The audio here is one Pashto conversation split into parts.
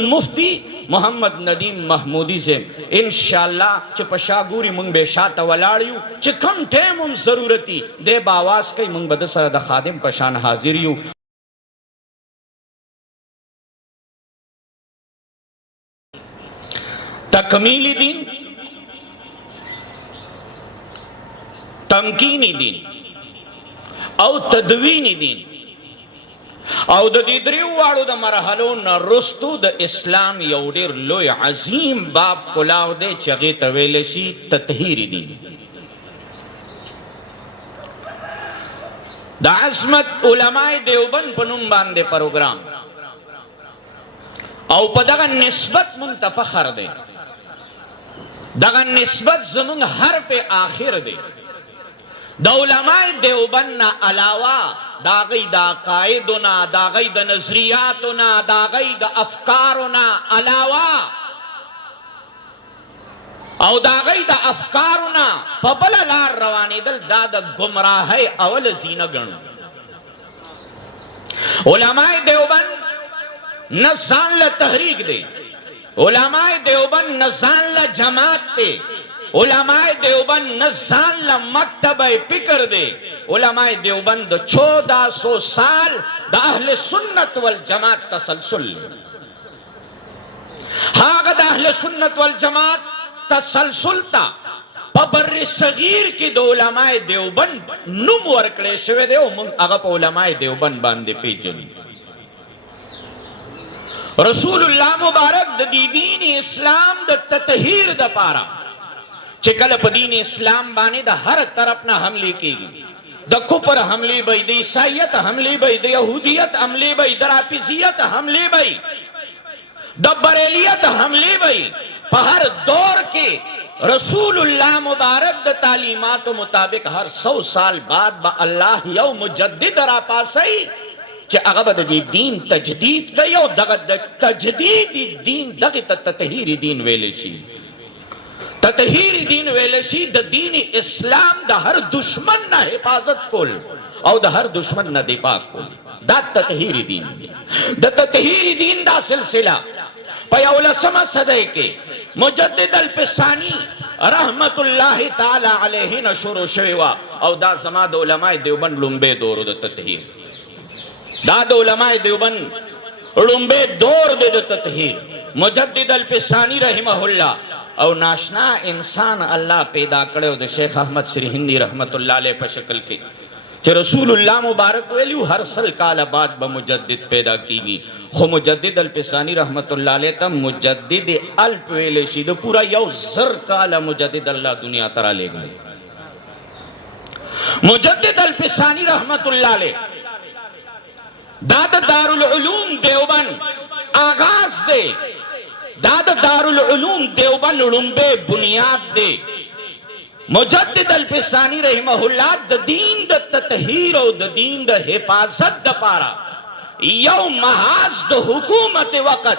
मुफ्ती मोहम्मद नदीम महमूदी से इंशाअल्लाह च पशागूरी मुंग बे शात वलाड़ियू च कम टेम उम जरूरती दे बावास कई मुंग बद सर द खादिम पशान हाजिरियू तकमीली दीन तमकीनी दीन और तदवीनी दीन او د دې دریو واړو د مرحلو نه رستو د اسلام یو ډیر لوی عظیم باب کلاو دی چې هغې ته ویلی شي تطهیري دین. د عظمت علماء دیوبند په نوم باندې پروګرام او په دغه نسبت مونږ ته فخر دی. دغه نسبت زمونږ هر په آخر دی. د علماء دیوبند نه علاوه دا غي دا قائدنا دا غي دا نظریاتنا دا غي دا افکارنا علاوه او دا غي دا افکارنا پبل لار روانی دل دا دا گمراہی اول زینہ گنو. علماء دیوبند نزان لا تحریک دے, علماء دیوبند نزان لا جماعت دے, علماء دیوبند نزان لا مکتب فکر دے. علماء دیوبند 1400 سال دا اہل سنت والجماعت تسلسل. ہاں دا اہل سنت والجماعت تسلسل تا پبر صغیر کی دو علماء دیوبند نم ورکڑے شوے دے او منگ اگا پا علماء دیوبند باندے پیجنی. رسول اللہ مبارک دا دین اسلام دا تطہیر دا پارا چکل پا دین اسلام بانے دا ہر طرف نہ حملے کی گئی. دا کپر حملی بھئی, دا عیسائیت حملی بھئی, دا یہودیت حملی بھئی, دا راپیزیت حملی بھئی, دا بریلیت حملی بھئی. پا ہر دور کے رسول اللہ مبارک دا تعلیمات مطابق ہر 100 سال بعد با اللہ یو مجدد را پاسائی چا اغبا دا دین تجدید کئی او دا تجدید دین دا تطہیری دین ویلشی. تطہیری دین ویلشی دا دین اسلام دا ہر دشمن نہ حفاظت کول او دا ہر دشمن نہ دفاع کول. دا تطہیری دین دا تطہیری دین دا سلسلہ پا یولسم صدی کے مجدد الپسانی رحمت اللہ تعالی علیہ نشور شویوا او دا زما دا علماء دیوبند لنبے دور دا تطہیر. دا دا علماء دیوبند لنبے دور دا تطہیر. مجدد الپسانی رحمہ اللہ او ناشنا انسان اللہ پیدا کرے دا شیخ احمد سرہندی رحمت اللہ علیہ پر شکل کے کہ رسول اللہ مبارک ویلیو ہر سل کال بعد بمجدد پیدا کی گی. خو مجدد الپسانی رحمت اللہ علیہ تا مجدد الپ ویلیشی دا پورا یو زر کال مجدد اللہ دنیا ترا لے گئے. مجدد الپسانی رحمت اللہ علیہ داد دارالعلوم دیوبند آغاز دے, داد دارالعلوم دیوبند لنبے بنیاد دے. مجدد الپسانی رحمہ اللہ دا دین دا تطہیر و دا دین دا حفاظت دا پارا یو محاذ دا حکومت وقت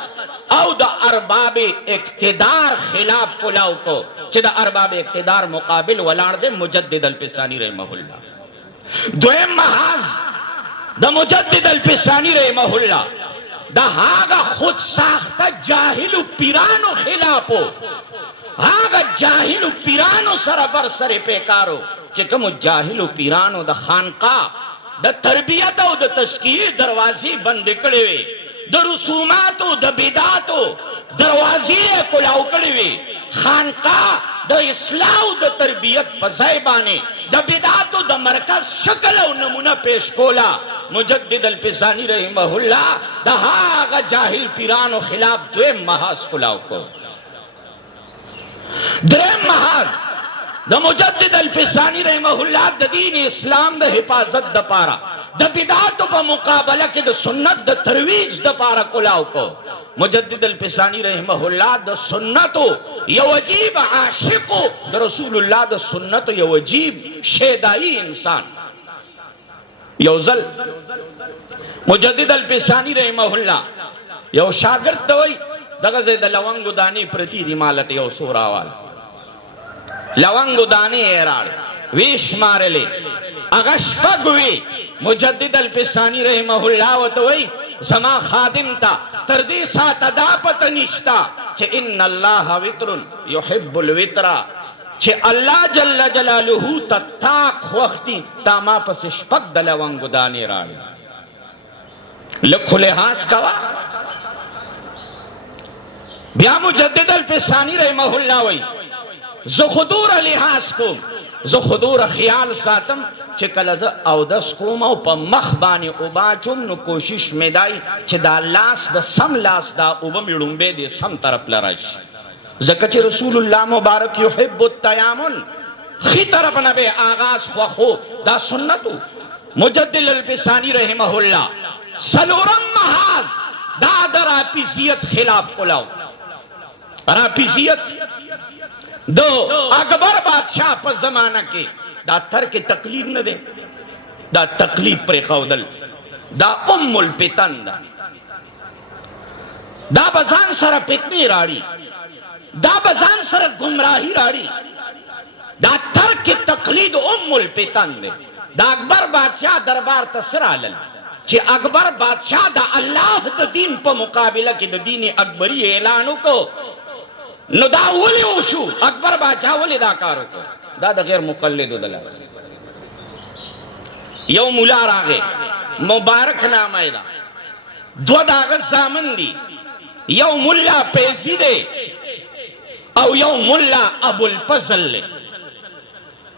او دا ارباب اقتدار خلاف کلاو کو چھ دا ارباب اقتدار مقابل ولار دے مجدد الپسانی رحمہ اللہ. دویم محاذ دا مجدد الپسانی رحمہ اللہ دا ہاگا خود ساختہ جاہل و پیرانو خلافو, ہاگا جاہل و پیرانو سرفر سر پیکارو چکم جاہل و پیرانو دا خانقاہ دا تربیت و دا تسکیر دروازی بند کڑے وے, دا رسوماتو دا بداتو دروازی کلاو کڑے وے. خانقاہ دا اصلاح دا تربیت پزائبانے دا بداتو دا مرکز شکل و نمونہ پیش کولا. مجدد الپسانی رحمہ اللہ دا ہاگا جاہل پیرانو خلاف دویم محاذ کلاو کو. درم محاذ دا مجدد الپسانی رحمہ اللہ دا دین اسلام دا حفاظت دا پارا دا بدعاتو پا مقابلہ کے دا سنت دا ترویج دا پارا کلاو کو. مجدد الپسانی رحمہ اللہ دا سنتو یو عجیب عاشقو دا رسول اللہ دا سنتو یو عجیب شیدائی انسان. یو زل مجدد الپسانی رحمہ اللہ یو شاگرد دوئی دغزے دا لونگو دانی پرتی دی مالت یو سوراوال لونگو دانی ایرار ویش مارے لے اغشپگوی. مجدد الپسانی رحمہ اللہ وطوئی زما خادم تا تر دې ساته دا پته نشتا چې ان الله وتر يحب الوتر، چې الله جل جلاله تتاق وختي تا ما پس شپږ د لونګو دانې راړي. لکه لحاظ کوا. بیا مجدد الفسانی رحمه الله وی زه خودور لحاظ کوم، زه خودور خیال ساتم چې کله زه اودس کوم او په مخ باندې اوبه اچوم نو کوشش مې دی چې دا لاس د سم لاس دا اوبه مې ړومبې د سم طرف له راشي، ځکه چې رسول الله مبارک یحب التیامن، خی طرف نه به آغاز خوخو دا سنتو. مجدد الفسانی رحمه الله سلورم محاذ دا در راپیزیت خلاف کلاو. راپیزیت دو اکبر بادشاہ پر زمانہ کے دا ترک تقلید نہ دے، دا تقلید پر خودل، دا ام الپتن دا بزان سر پتنی راڑی، دا بزان سر گمراہی راڑی، دا ترک تقلید ام الپتن دے. دا اکبر بادشاہ دربار تسر آلل چی اکبر بادشاہ دا اللہ دا دین پا مقابلہ کی دا دین اکبری اعلانو کو نو دا ولی اوشو اکبر بادشاہ ولی دا کارو کو دا دا غیر مقلدو دلاس. یو ملا راگے مبارک نام ہے دا دو داغت زامن دی، یو ملا پیزی دے او یو ملا ابو الفضل لے.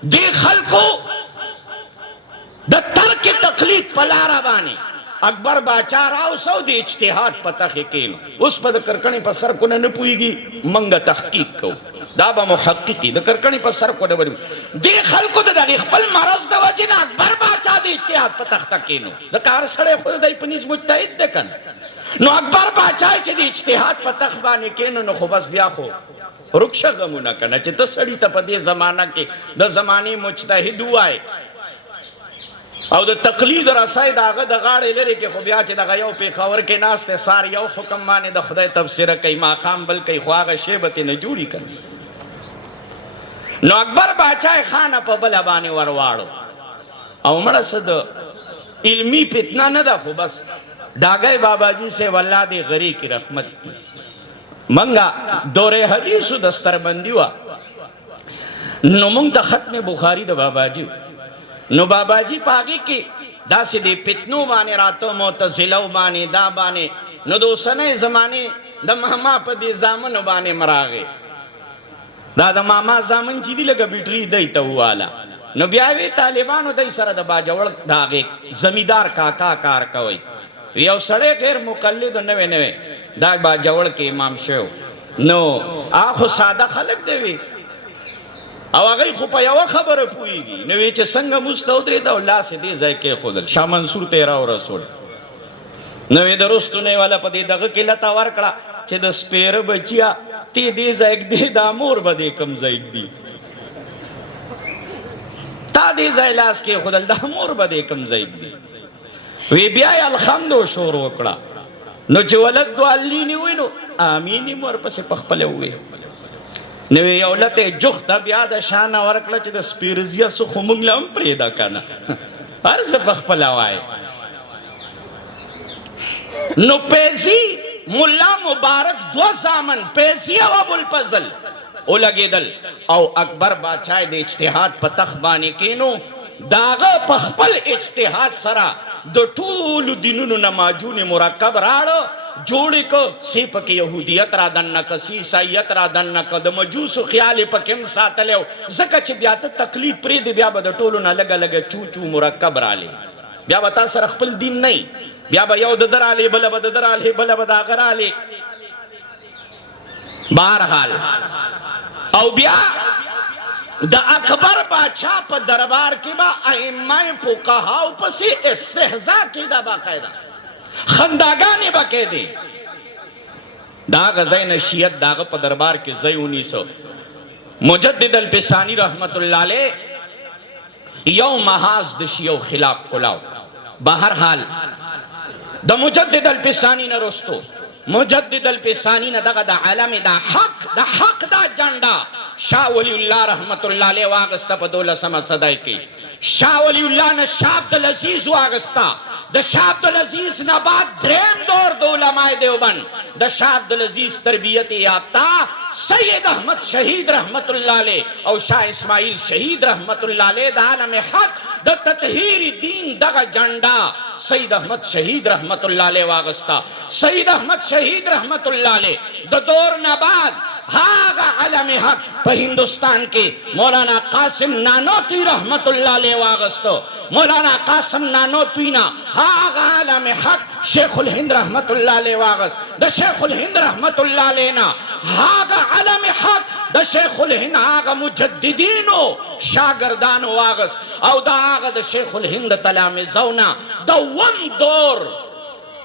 دی خلقو دا ترک تقلید پلارا بانی اکبر باچا راو سو دی اجتحاد پتا خکینو اس پا دا کرکنی پا سر کو نپوئی گی منگا تحقیق کو دا با محققی دا کرکنی پا سر کو نپوئی دی خلقو دا دا خپل مرض دا وجن اکبر باچا دی اجتحاد پتا خکینو دا کار سڑے خود دا پنیز مجتہد دے کن نو اکبر باچا چی دی اجتحاد پتا خبانی کینو نو خوبس بیا خو رکشا غمونا کنا چی تا سڑی تا پا دی زمانہ کے دا زمانی مجتہد ہوئے او د تقلید رسای داغه د غاړې لري کې خو بیا چې دغه یو پیښور کې ناست دی سار یو حکم باندې د خدای تفسیره کوي ماقام بل کوي خو هغه شی به ترې نه جوړي کوي. نو اکبر باچا خانه په بله باندې ورواړو او مړه څه د علمي فتنه نه ده خو بس ډاګی باباجي صاحب الله دې غری کی رحمت کی منګه دوره حدیثو دستربندي وه نو مونږ ته ختم بخاری د باباجي نو باباجی پاگی کی دا سی دی فتنو بانے راتو معتزلو بانے دا بانے نو دو سنے زمانے دا ماما پا دی زامنو بانے مراغے دا ماما زامن چی دی لگا بیٹری دی تاوالا نو بیاوی طالبانو دی سر دا باجوڑ داغے زمیدار کاکا کار کوئی یو سڑے غیر مقلد نوے نوے دا باجوڑ کے امام شو نو آخو سادہ خلق دیوی او هغه خو په یو خبره پويږي نو چې څنګه مستودري دا الله سي دې ځای کې خودل شاه منصور تیرا او رسول نو یې درستونه والا په دې دغه کې لتا ورکړه چې د سپیر بچیا تی دې ځای کې د امور بده کم ځای دی تا دې ځای لاس کې خودل د امور بده کم ځای دی وی بیا الحمد شور وکړه نو چې ولد دوالي نیوینو امين مور پسې پخپل وې نوی یولته جخت بیا د شان ورکړه چې د سپیرزیا سو خمنګ لم پریدا کنه هر څه پخپل وای. نو پیسی مولا مبارک دو زامن پیسی او ابو الفضل او لګیدل او اکبر بادشاہ د اجتهاد په تخ باندې کینو داغه پخپل اجتهاد سره د ټول دینونو نماجون مرکب راړو جوڑی کو سی پکی یہودیت را دنک سی عیسائیت را دنک د مجوسو خیال پکم ساتلیو زکا چی بیا تا تقلید پرید بیا با دا ٹولو نا لگا لگا چو چو مرکب را لی بیا با تا سر اخپل دین نہیں بیا با یو ددر آلی بلا با ددر آلی بلا با داغر آلی بارحال او بیا دا اکبر باچا پا دربار کی با ائمہ فقہاو پسی استحضاء کی دا باقاعدہ خنداگانی بکے دے داغ زین شیعت داغ پا دربار کے زیونی سو مجدد الفسانی رحمت اللہ لے یو محاذ دشیو خلاف کلاو بہرحال دا مجدد الفسانی نرستو مجدد الفسانی نا دا عالم دا حق دا جنڈا शाह वलीउल्लाह रहमतुल्लाह अलैह वागस्ता په 12 صدای کې शाह वलीउल्लाह ने शाह अब्दुल अजीज वागस्ता د शाह अब्दुल अजीज ने बाद دریم دور د علماء دیوبند د शाह अब्दुल अजीज तरबियत याफ्ता सैयद अहमद शहीद रहमतुल्लाह अलैह और शाह इस्माइल शहीद रहमतुल्लाह अलैह د عالم حق د تطهیر دین دغه جنډا سید احمد شهید رحمت الله علیه واغستا سید احمد شهید رحمت الله علیه د دور نه بعد هاغه علم حق په هندستان کې مولانا قاسم نانوتوی رحمت الله علیه واغستو مولانا قاسم نانوتوی نا هاغه علم حق شیخ الهند رحمت الله علیه واغست د شیخ الهند رحمت الله علیه نا هاغه علم حق د شیخ الهند هاغه مجددینو شاگردان واغست او دا هاغه د شیخ الهند تلامذونا د وم دور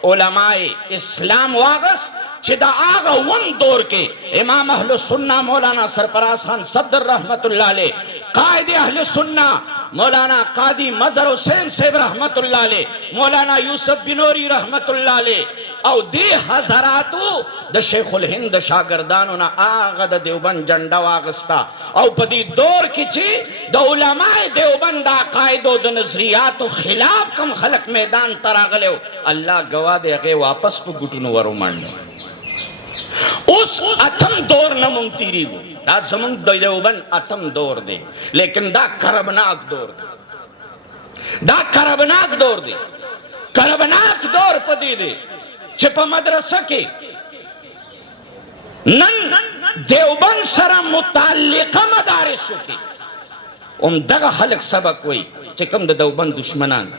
علماء اسلام واغست چې دا هغه وم دور کې امام اهل سنت مولانا سرفراز خان صدر رحمت الله علیه قائد اهل سنت مولانا قاضی مظہر حسین صاحب رحمت الله علیه مولانا یوسف بنوری رحمت الله علیه او دی حضراتو د شیخ الهند شاگردانو نه هغه د دیوبند جنډا واغستا او په دې دور کې چې د علماء دیوبند د عقاید او د نظریاتو خلاف کم خلق میدان تراغلو الله گواه دی هغه واپس په ګټونو ورمانډ اس اتم دور نہ منتیری گو دا زمان دیوبند اتم دور دے لیکن دا کربناک دور دے دا کربناک دور دے کربناک دور پدی دے چپا مدرسہ کے نن دیوبند سرا متعلقہ مدارسو کے دغا خلق سبق ہوئی چکم دا دیوبند دشمنان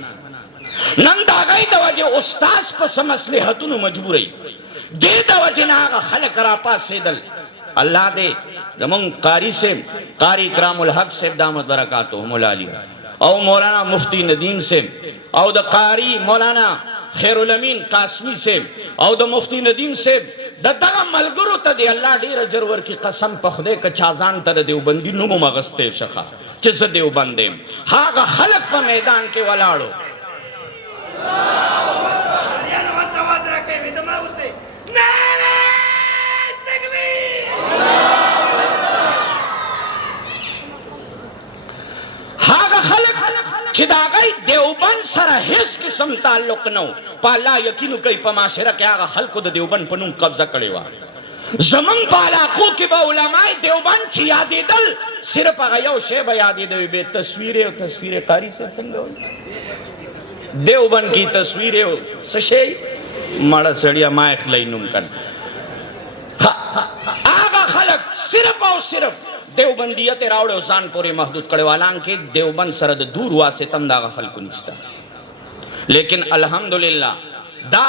نن دا غی دا وجہ استاز پس مسلحتونو مجبوری دے دا وجنا آغا خلق را پاس سیدل اللہ دے زمان قاری سے قاری اکرام الحق سے دامت برکاتو مولالی او مولانا مفتی ندیم سے او دا قاری مولانا خیر الامین قاسمی سے او دا مفتی ندیم سے دا دغا ملگرو تا دے اللہ دیر جرور کی قسم پخدے کچازان تا دیوبندی نمو مغستے شخا چیز دیوبندیم ہاگا خلق پا میدان کے ولاڑو هاگا خلق چی دا غی دیوبند سر حس قسم تعلق نو پا اللہ یقینو کئی پا معاشرہ کے آگا خلقو دا دیوبند پنون قبضہ کڑے وا زمان پا علاقو کی با علماء دیوبند چی یادی دل صرف آگا یو شیبہ یادی دوی بے تصویر قاری سے سنگا ہوئی دیوبند کی تصویر سشے مڑا سڑیا مائخ لینم کن آگا خلق صرف او صرف دیوبندیت راوڑے حسان پوری محدود کڑے والان کے دیوبند سرد دور واسطم دا غفل کو نشتا لیکن الحمدللہ دا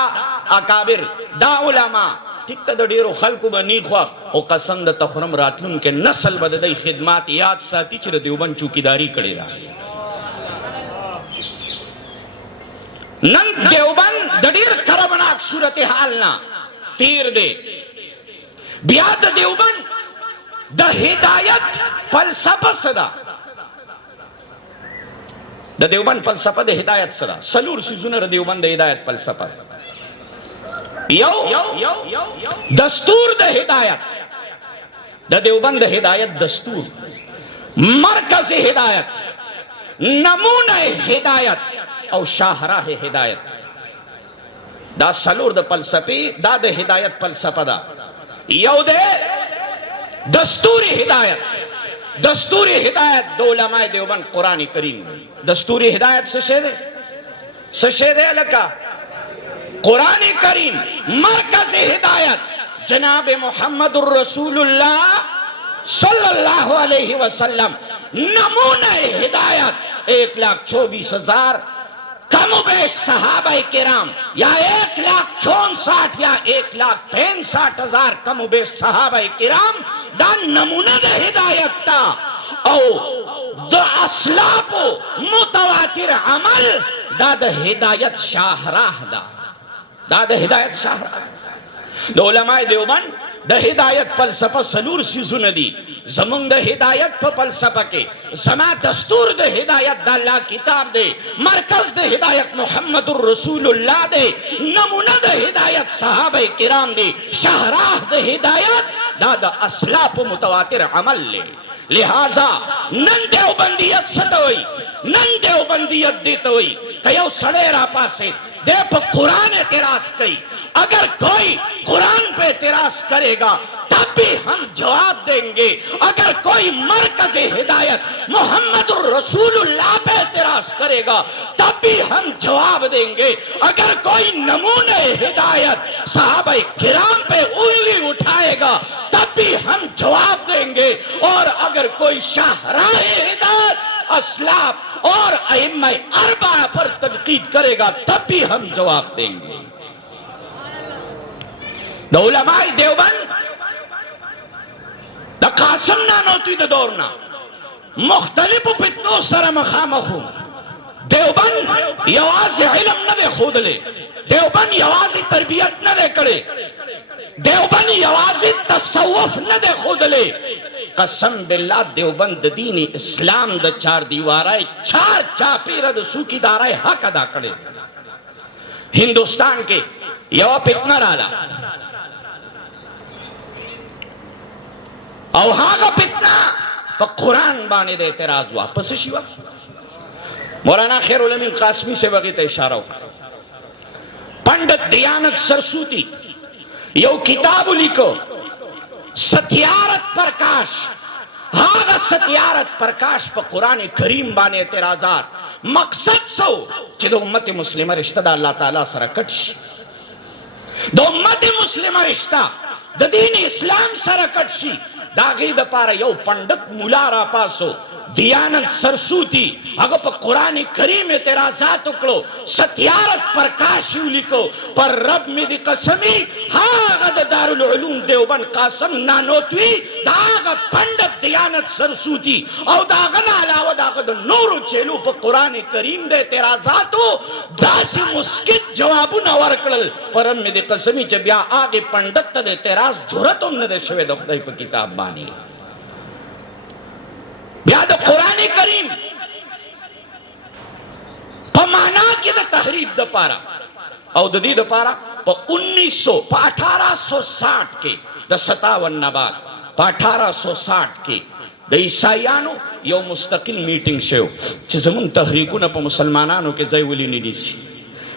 اکابر دا علماء ٹک تا دا دیرو خلقو بنی خواہ او قسم دا تخرم راتلون کے نسل بددائی خدمات یاد ساتی چر دیوبند چوکیداری کڑے را نن دیوبند دا دیر کربناک صورتحالنا تیر دے بیاد دیوبند دا ہدایت فلسفہ صدا دا دیوبند فلسفہ دا ہدایت صدا سلور سیزون را دیوبند دا ہدایت فلسفہ یو دستور دا ہدایت دا دیوبند دا ہدایت دستور مرکز ہدایت نمونہ ہدایت او شاہراہ ہدایت دا سلور دا فلسفی دا ہدایت فلسفہ دا یو دے دستوری ہدایت دو علماء دیوبند قرآن کریم دستوری ہدایت سشے دے لکا قرآن کریم مرکز ہدایت جناب محمد الرسول اللہ صلی اللہ علیہ وسلم نمونہ ہدایت 1,24,000 کم و بیش صحابہ کرام یا 1,64,000 یا 1,65,000 کم و بیش صحابہ کرام دا نمونہ دا ہدایت تا او دا اسلاف متواتر عمل دا ہدایت شاہراہ دا ہدایت شاہراہ دا علماء دیوبند د هدایت فلسفه سلور سيزونه دي زمونږ د هدایت په فلسفه کې زما دستور د هدایت د الله کتاب دی مرکز د هدایت محمد رسول الله دی نمونه د هدایت صحابه کرام دی شهراه د هدایت دا د اسلاف متواتر عمل له لہذا نن دیوبندیت ستوي نن دیوبندیت دیته وي که یو سړی را پاسه دے پر قرآن اعتراض کی اگر کوئی قرآن پہ اعتراض کرے گا تب بھی ہم جواب دیں گے اگر کوئی مرکز ہدایت محمد الرسول اللہ پہ اعتراض کرے گا تب بھی ہم جواب دیں گے اگر کوئی نمونہ ہدایت صحابہ کرام پہ انگلی اٹھائے گا تب بھی ہم جواب دیں گے اور اگر کوئی شاہراہ ہدایت اسلاف اور ائمہ اربعہ پر تنقید کرے گا تب بھی ہم جواب دیں گے دا علماء دیوبند دا قاسم نانوتوی دا دورنا مختلف فتنو سر مخامخو دیوبند یواز علم نہ دے خود لے دیوبند یواز تربیت نہ دے کرے دیوبند یواز تصوف نہ دے خود لے قسم باللہ دیوبند دین اسلام دا چار دیوارائے چار چاپیر دا سوکی دارائے حق ادا کرے ہندوستان کے یو فتنہ رالا او ہاگا فتنہ پا قرآن بانے دے اعتراض واپس شیوا مولانا خیر الامین قاسمی سے وقت اشارہ ہو پنڈت دیانت سرسوتی یو کتاب لکھو ستیارت پرکاش ہاگا ستیارت پرکاش پا قرآن کریم بانے اعتراضات مقصد سو چی دو امت مسلمہ رشتہ دا اللہ تعالیٰ سر کٹش دو امت مسلمہ رشتہ دا دین اسلام سر کٹشی داغی دا پارا یو پندت ملارا پاسو دیانت سرسوتی اگر پا قرآن کریم اعتراضات اکڑو ستیارت پرکاشیو لکو پر رب میں دی قسمی ہاگا دا دارالعلوم دیوبند قاسم نانوتوی داغا پندت دیانت سرسوتی او داغا علاوہ داغا دا نورو چیلو پا قرآن کریم دے اعتراضاتو دا سی مسکت جوابو نورکڑل پر رب میں دی قسمی چا بیا آگے پندت تا دے اعتراض جھرتوں نے دے شوے دا خدای پا کتاب بانی بیاد قرآن کریم پا مانا کی دا تحریف دا پارا او دا دی دا پارا پا 1860 کے دا 57 نبات پا 1860 کے دا عیسائیانو یو مستقل میٹنگ شو چیز من تحریکو نا پا مسلمانانو کے زیولی نیدی سی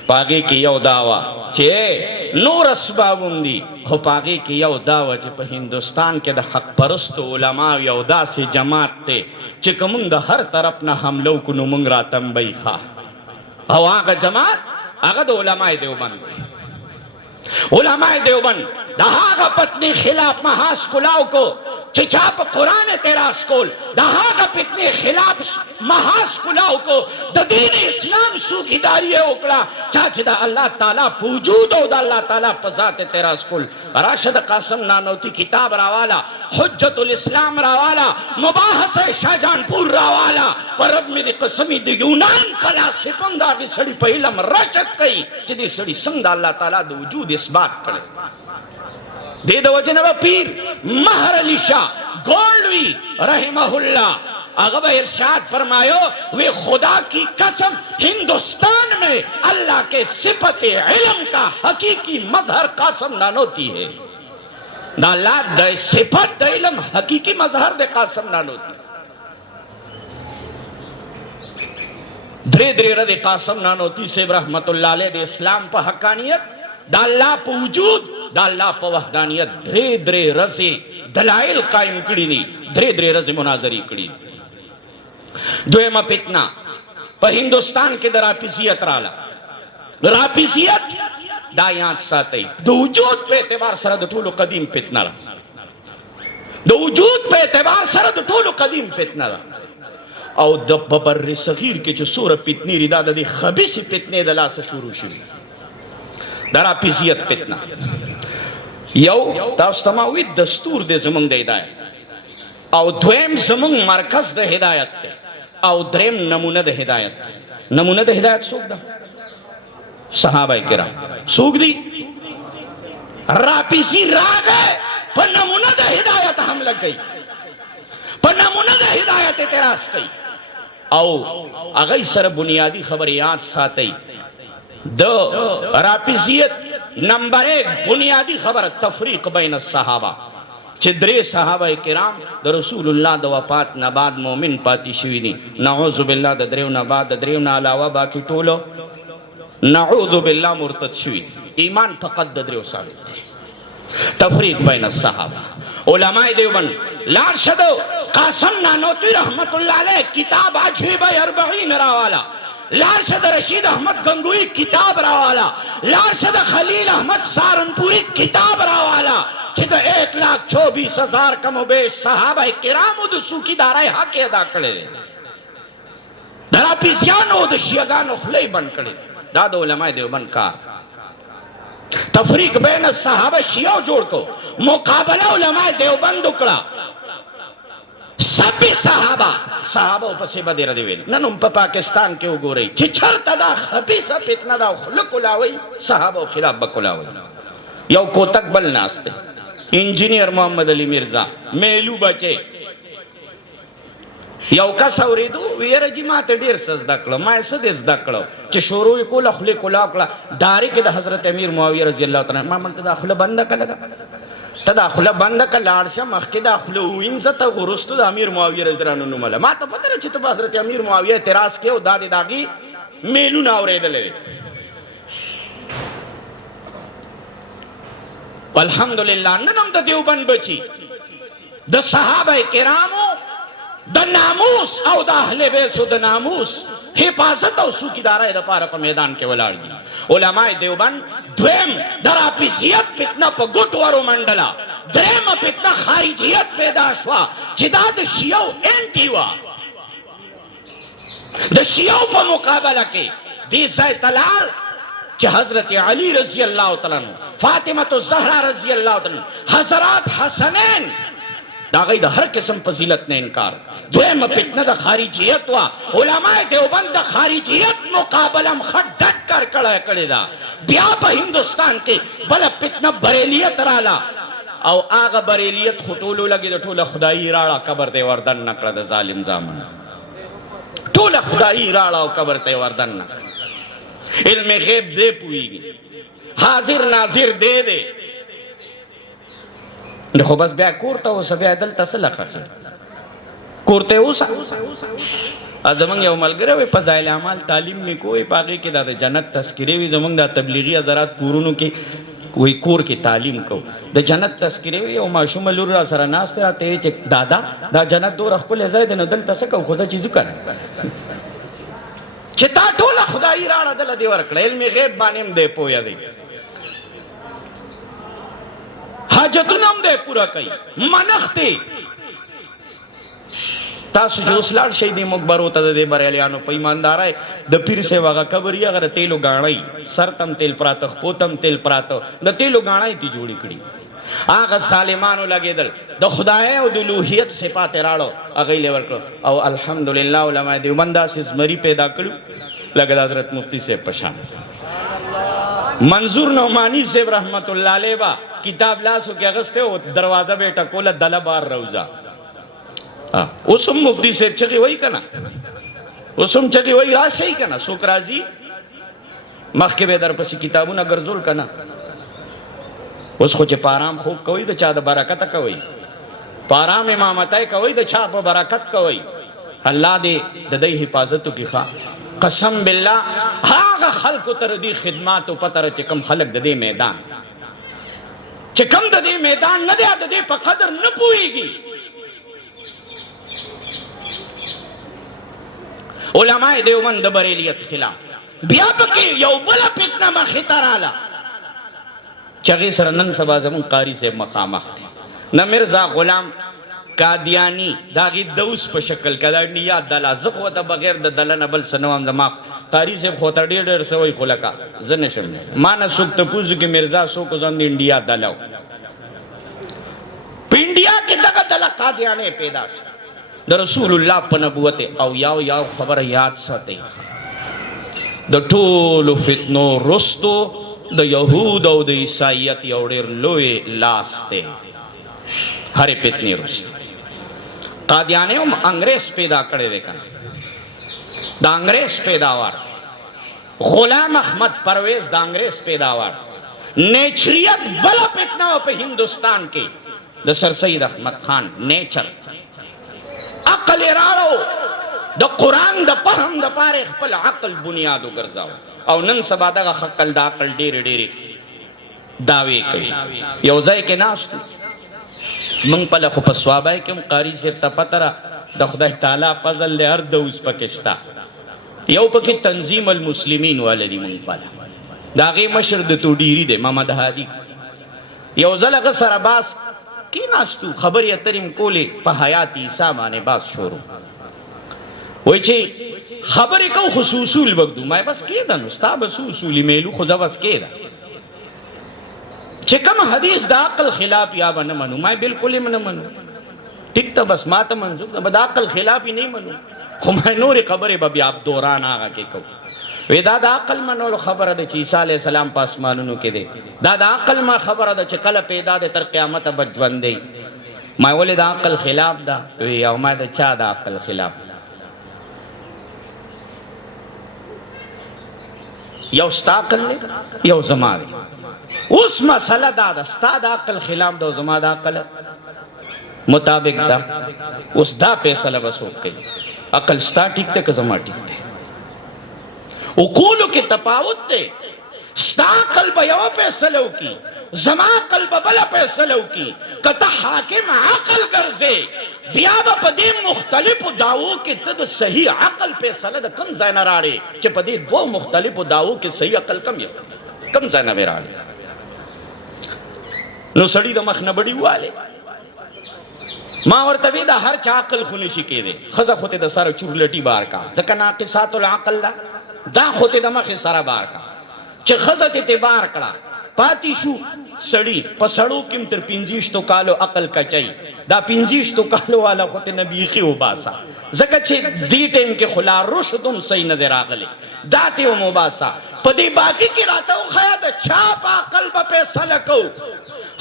پاگے کی یو دعوی چے نور اسبابون دی خو پاگے کی یو دعوی چے پا ہندوستان کے دا حق پرست علماء یو دا سی جماعت تے چے کمونگ دا ہر طرف نا حملو کنو منگ راتم بئی خواہ او آگا جماعت آگا دا علماء دیوبند علماء دیوبند دا آگا پتنی خلاف محاس کلاو کو چچا پا قرآن اعتراض کول دا آگا پتنی خلاف محاس کلاو کو دا دین اسلام سوکی داری اکڑا چاچ دا اللہ تعالیٰ پوجود ہو دا اللہ تعالیٰ پا ذات اعتراض کول راشد قاسم نانوتی کتاب راوالا حجت الاسلام راوالا مباحث شاہجان پور راوالا پر رب میں دی قسمی دی یونان پلا سپن دا دی سڑی پا علم رشک کئی چی دی سڑی سنگ دا اللہ تعالیٰ دا وجود اس بات کرے دے دو جنب پیر مہر علی شاہ گولوی رحمہ اللہ اگر ارشاد فرمایو وہ خدا کی قسم ہندوستان میں اللہ کے صفت علم کا حقیقی مظہر قاسم نانوتی ہے دا اللہ دا صفت دا علم حقیقی مظہر دے قاسم نانوتی درے درے رد قاسم نانوتی سے رحمت اللہ علیہ دے اسلام پا حقانیت دا اللہ پا وجود دا اللہ پا وحدانیت درے درے رزے دلائل قائم کری دی درے درے رزے مناظری کری دی دویمہ فتنہ پا ہندوستان کے در راپیزیت رالا راپیزیت دا یاد ساتھ دو وجود پہ اعتبار سرد ٹھولو قدیم فتنہ را دو وجود پہ اعتبار سرد ٹھولو قدیم فتنہ را او دب ببر صغیر کے جو سور فتنی ری دا دی خبیص فتنے دلا سے شروع شروع دا راپیزیت فتنہ یو تاستماوی دستور دے زمانگ دے ہدایت او دویم زمانگ مرکز دے ہدایت دے او دریم نمونہ دے ہدایت دے نمونہ دے ہدایت سوک دا صحابہ کرام سوک دی راپیسی راگ ہے په نمونه د هدایت حمله کوي، په نمونه د هدایت اعتراض کوي. او هغه سره بنیادی خبر یاد ساتي د رافضیت نمبر 1 بنیادی خبر تفریق بین الصحابه، چې درې صحابه کرام د رسول الله د وفات نه بعد مؤمن پاتې شوي دي. نعوذ بالله د دریو نه بعد د دریو نه علاوه باقي ټولو نعوذ بالله مرتد شوي. ایمان فقط د دریو ثابت دی. تفریق بین الصحابه. علماء دیوبند لار شدو قاسم نانوتوی رحمت اللہ علیہ کتاب عجیب 40 راوالا، لار شد رشید احمد گنگوی کتاب راوالا، لار شد خلیل احمد سارنپوری کتاب راوالا، چھتا 1,24,000 کم و بیش صحابہ کرامو دو سوکی دارائی حق ادا کرے دے، درا پیسیانو دو شیعگانو خلی بند کرے. دادو علماء دیوبند کار تفریق بین الصحابہ شیعو جوڑ کو مقابلہ علماء دیوبند اکڑا. سبی صحابہ پسی با دیر دیویل ننم پا پاکستان کے اگو رئی چی چھرتا دا خبیصہ فتنہ دا خلق کلاوئی صحابہ خلاف بکلاوئی. یو کوتک بل ناستے انجینئر محمد علی مرزا میلو بچے یو کس اوریدو ویر جی ما ته ډیر څه زده کړه، ما یې څه دې زده کړه چې شروع یې کوله خولې کلاو کړه ډارې کې د حضرت امیر معاویه رضی الله تعالی ما ملته دا خوله بنده کړه، ته دا خوله بنده کړه لاړ شه مخکې دا خوله ووینځه ته وروستو د امیر معاویه رضی الله عنه نومله. ما ته پته نه چې ته په حضرت امیر معاویه اعتراض کې او دا د هغې میلونه اورېدلی. الحمدلله نن هم د دیوبند بچي د صحابه کرامو د ناموس او د اهل بیت د ناموس حفاظت او څوکیدارۍ دپاره په میدان کې ولاړ دي. علماء دیوبند دویم د رافضیت فتنه په ګوټ ور ومنډله، درېیمه فتنه خارجیت پیدا شوه چې دا د شیعو انټي وه. د شیعو په مقابله کې دې ځای ته لاړ چې حضرت علی رضی الله تعالی عنہ، فاطمه الزهرا رضی الله تعالی عنہ، حضرات حسنین دا غي د هر قسم فضیلت نه انکار. دویمه فتنه د خارجیت وا. علماء دیوبند د خارجیت مقابله مخدد کړی دا. بیا په هندوستان کې بل فتنه بریلیت رااله او هغه بریلیت خټولو لګي د ټوله خدای راړه قبر ته وردن نکړه د ظالم زامن، ټوله خدای راړه او قبر ته وردن نکړه. علم غیب دې پويږي، حاضر ناظر دې دې خو بس بیا کورته اوسه، بیا دلته څه لخه کورته اوسه. زمونږ یو ملګری وی فضایل اعمال تعلیم می کوی په هغې کې دا د جنت تذکرې وي. زمونږ دا تبلیغي حضرات کورونو کې وی کور کې تعلیم کو د جنت تذکرې وي. او ماشومه لور را سره ناست راته وی چې دادا دا جنت دومره ښکلی ځای دی نو دلته څه کوو، خو زه چې ځو که نه چې تا ټوله خدایي راړه دله دې ورکړه. علم غیب باندې هم دی پویه دی، حاجتونه هم دی پوره کوي. منښت دی تاسو چې اوس لاړ شئ دې مقبرو ته د دې بریلیانو په ایماندارۍ د پیر صاحب هغه قبر یې هغه د تیلو ګاڼۍ سر تم تیل پراته خپو تم تیل پراته د تیلو ګاڼۍ تی جوړې کړي. هغه سالمانو لګېدل د خدای او د الوهیت صفات یې راړو هغه یې ورکړو. او الحمدلله علماء دیوبند داسې زمري پیدا کړو لکه د حضرت مفتی صاحب په شان. منظور نعمانی صاحب رحمت الله علیه با کتاب لاسو کې اغسته او دروازه به ټکوله دله بار روزا. اوسم مفتی صاحب چغي وای کنه، اوسم چغي وای راشي کنه، څوک راځي مخکې به در پسې کتابونه ګرځول کنه. اوس خو چې پارام خوب کوي د چا د برکت کوي، پارام امامتای کوي د چا په برکت کوي. الله دې د دې حفاظت وکړي. قسم بالله هغه خلکو تر دې خدمات او پتر چې کم خلک د دې میدان چې کم د دې میدان نه دی د دې په قدر نه پوهیږي. علماء دیوبند د بریلیت خلاف بیا پکې یو بل فتنه مخې ته رااله چې هغې سره نن سبا زموږ قاري صاحب مخامخ دی. نه مرزا غلام قادیانی دا غي دوس په شکل کدا نیا دلا زخه ته بغیر د دلنه بل سنوام دماغ قاری صاحب خو ته ډېر سوي خلکا زنه شم ما نه سوک ته پوزو کې مرزا سو کو ځان انډیا دلاو په انډیا کې دغه دلا قادیانه پیدا شو د رسول الله په نبوت او یاو خبر یاد ساتي. د ټولو فتنو رستو د يهود او د عیسایت یو ډېر لوی لاس دی. हरे पितनी रुस्त कादियानियों अंग्रेज पैदा करे देखा द अंग्रेज पैदावार गुलाम अहमद परवेज द अंग्रेज पैदावार नेचरियत बला पितना पे हिंदुस्तान के द सर सईद अहमद खान नेचर अकल राड़ो द कुरान द पहम द पारे खपल अकल बुनियाद गर्जाओ और नन सबादा का खकल दा अकल डेरे डेरे दावे कई यौजाय के नाश मंग पल खु पसवाबाय के कारी से तपतरा द खुदाई ताला फजल ले हर दउस पकिस्ता यौ पकी तंजीम अल मुस्लिमीन वाले दी मंग पला दागे मशरद तो डीरी दे मोहम्मद हादी यौजल का सरबास की नास्तु खबर यतरिम कोले पहायाती ईसा माने बात छोरो वैचे खबर को हुसूसूल बगदू मैं बस के दन उस्ता बस उसूली मेलू खुदा बस के दा चिकम हदीस दाकल खिलाफ या बन मनु मैं बिल्कुल ही मन मनु ठीक तो बस मात मंजूर बदाकल खिलाफ ही नहीं मनु खुमै नूर खबर बबी आप दौरान आगा के को वे दादा अकल मनो खबर दे ईसा अलैहि सलाम पास मालूम के दे दादा अकल मा खबर दे कल पैदा दे तर क़यामत बजवन दे मैं बोले दा अकल खिलाफ दा वे या मैं दा चा दा अकल खिलाफ या उस्ताकल ले या जमा उस मसला दादा उस्ताद अकल खिलाफ दा जमा दा अकल मुताबिक दा उस दा फैसला बस हो गई अकल स्ता ठीक ते के जमा ठीक ते उकूल के तफावत दे स्ता कल्ब यव फैसलो की जमा कल्ब बला फैसलो की कता हाकिम अकल गर्जे बियाब पदे मुख्तलिफ दावों के तद सही अकल फैसला द कम जाना राड़े के पदे दो मुख्तलिफ दावों के सही अकल कम जाना बेराड़े नो सड़ी द मख न बड़ी वाले मां और तबीदा हर चाकल खुनी शिके दे खजा खोते द सारा चुरलटी बार का जकना के सातुल अकल दा होते दमा के सारा बार का चे खजत ते बार कड़ा पाती शू सड़ी पसड़ो किम तर पिंजीश तो कालो अकल का चाहिए दा पिंजीश तो कालो वाला होते नबी की उबासा जगत से दी टाइम के खुला रुश तुम सही नजर आगले दाते हो मुबासा पदी बाकी की राता हो खया द छापा कल्ब पे सलको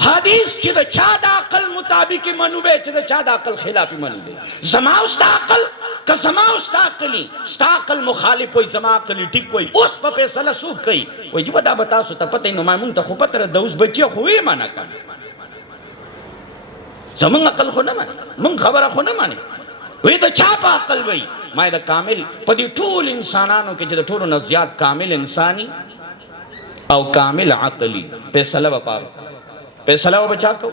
हदीस च द छादा अकल मुताबिक मनुबे च द छादा अकल खिलाफी मनुबे जमा उस्ता अकल का जमा उस्ता अकली उस्ता अकल मुखालिफ होई जमा अकली ठीक होई उस पे फैसला सूद कई ओए जी बता सो त पते न मामून त खो पतर दउस बच्चे हुए माना का जमन अकल खो न माने मन खबर खो न माने वे त छापा अकल वई मैं द कामिल पदी ठूल इंसानानो के ज ठूल न ज्यादा कामिल इंसानी औ कामिल अकली फैसला बपाव फैसला बचा को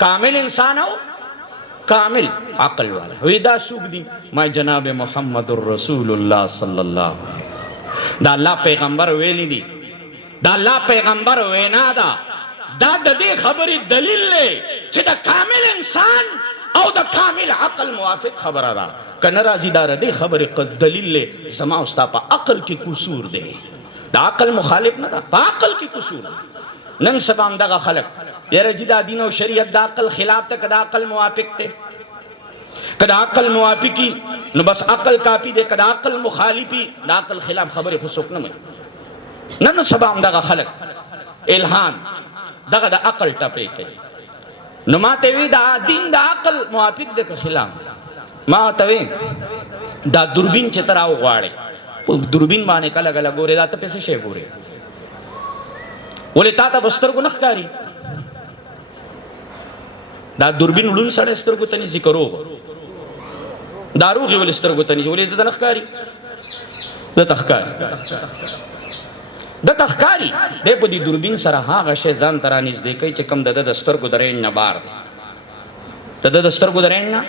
कामिल इंसान हो कामिल अकल वाला वेदा सूख दी मैं जनाब मोहम्मदुर रसूलुल्लाह सल्लल्लाहु अलैहि दा अल्लाह पैगंबर वेली दी दा अल्लाह पैगंबर वेना दा दे खबरी दलील ले छ द कामिल इंसान और द कामिल अकल मुवाफिक खबर आ कनरा जिदार दे खबर क दलील ले समा उस्ता पा अकल की कसूर दे दा अकल मुखालिफ ना दा अकल की कसूर नन सबाम दा खलक यार जिदा दीन और शरीयत दा अकल खिलाफ तक कदा अकल मुवाफिक थे कदा अकल मुवाफिकी न बस अकल कापी दे कदा अकल मुखालिफी दा अकल खिलाफ खबर खुसुक न नन सबाम दा खलक इल्हान दा अकल टपे के नुमाते वी दा दीन दा अकल मुवाफिक दे के खिलाफ मा तवे दा दूरबीन चतराओ वाड़े दूरबीन माने कल अलग गोरे दा तपे से शे गोरे बोले ताता बस्तर को नखकारी दा दूरबीन उड़ून साढ़े स्तर को तनी सी करो दारू के बोले स्तर को तनी बोले दा नखकारी द तखकारी दे पदी दूरबीन सरा हा गशे जान तरानिस दे कई चकम द दस्तर को दरेन न बार दे द दस्तर को दरेन ना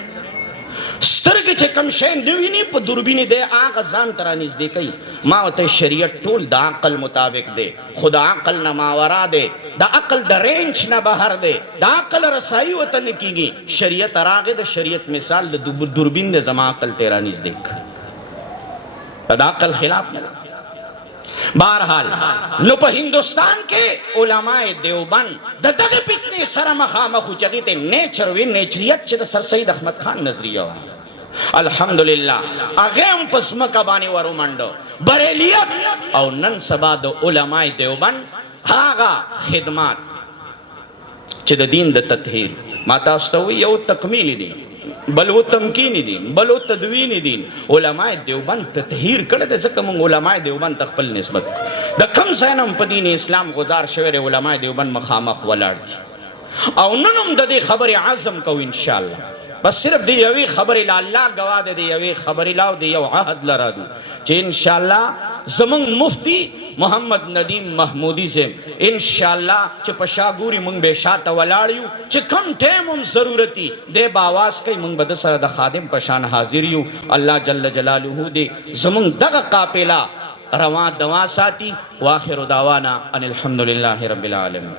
स्तर के चकम शेन दिविनी प दूरबीन दे आग जान तरानिस दे कई मावते शरीयत टोल दा अकल मुताबिक दे खुदा अकल न मावरा दे दा अकल द रेंज न बाहर दे दा अकल रसाई वतन कीगी शरीयत आगे द शरीयत मिसाल द दूरबीन दे जमा अकल तेरानिस देख दा अकल खिलाफ न बहरहाल नो पर हिंदुस्तान के उलमाए देवबंद दगे पितने सरम खामखु जगते नेचर वे नेचरियत च सर सईद अहमद खान नजरिया अल्हम्दुलिल्लाह आगे हम पस्म कबानी वरु मंडो बरेलियत और नन सबा दो उलमाए देवबंद हागा खिदमत च दीन द तत्हीर ما تاسو ته یو تکمیل دي بل و تمکین دي بل و تدوین دي علماء دیوبند تطهیر کړه د ځکه موږ علماء دیوبند خپل نسبت د کم سینم په دین اسلام گزار شوی علماء دیوبند مخامخ ولاړ دي او نن هم د دې خبرې عزم کو ان شاء الله بس صرف دی یوې خبرې لا الله گواه دی یوې خبرې لا دی یو عهد لرا دو چې ان شاء الله زمون مفتی محمد ندیم محمودی سے ان شاء الله چې پشاګوري مونږ به شاته ولاړیو چې کم ټیم هم ضرورتي د باواز کوي مونږ به سره د خادم پشان حاضر یو الله جل جلاله دې زمون دغه قافله روا دوا ساتي واخر دعوانا ان الحمد لله رب العالمين.